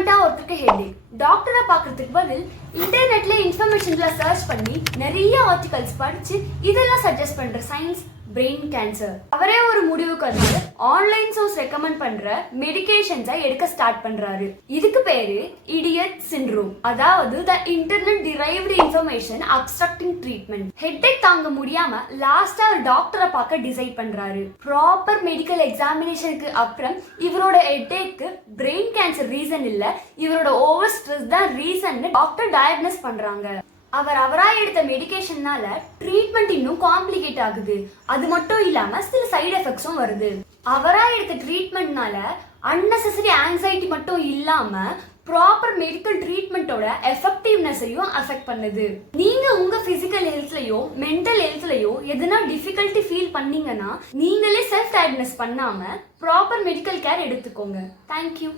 ஃப்ரீக்வெண்டா ஒருத்தருக்கு ஹெட்டேக், டாக்டரை பார்க்கறதுக்கு பதில் இன்டர்நெட்ல இன்ஃபர்மேஷன்ல சர்ச் பண்ணி நிறைய ஆர்டிகல்ஸ் படிச்சு இதெல்லாம் சஜஸ்ட் பண்ற சயின்ஸ் பிரெயின் கேன்சர். அவரே ஒரு முடிவுக்கு வந்து ஆன்லைன் சோர்ஸ் ரெக்கமெண்ட் பண்ற மெடிகேஷன்ஸை எடுக்க ஸ்டார்ட் பண்றாரு. இதுக்கு பேரு இடியட் சிண்ட்ரோம், அதாவது the internet derived information obstructing treatment. Headache தாங்க முடியாம லாஸ்டா டாக்டரை பார்க்க டிசைட் பண்றாரு. ப்ராப்பர் மெடிக்கல் எக்ஸாமினேஷனுக்கு அப்புறம் இவரோட ஹெட்டேக்கு பிரெயின் கேன்சர் ரீசன் இல்ல, இவரோட ஓவர் ஸ்ட்ரெஸ் தான் ரீசன் டாக்டர் டயக்னோஸ் பண்றாங்க. அவரா எடுத்த மெடிகேஷன்னால ட்ரீட்மெண்ட் இன்னும் காம்ப்ளிகேட் ஆகுது. அது மட்டும் இல்லாம சில சைடு எஃபெக்ட்ஸும் வருது. அவரா எடுத்த ட்ரீட்மெண்ட்னால அன்னெசரி ஆங்ஸைட்டி மட்டும் இல்லாம ப்ராப்பர் மெடிக்கல் ட்ரீட்மெண்ட்டோட எஃபெக்டிவ்னஸையும் அஃபெக்ட் பண்ணுது. நீங்க உங்க பிசிக்கல் ஹெல்த்லயோ மென்டல் ஹெல்த்லயோ எதனா டிஃபிகல்ட்டி ஃபீல் பண்ணீங்கன்னா நீங்களே செல்ஃப் டயக்னோஸ் பண்ணாம ப்ராப்பர் மெடிக்கல் கேர் எடுத்துக்கோங்க. தேங்க்யூ.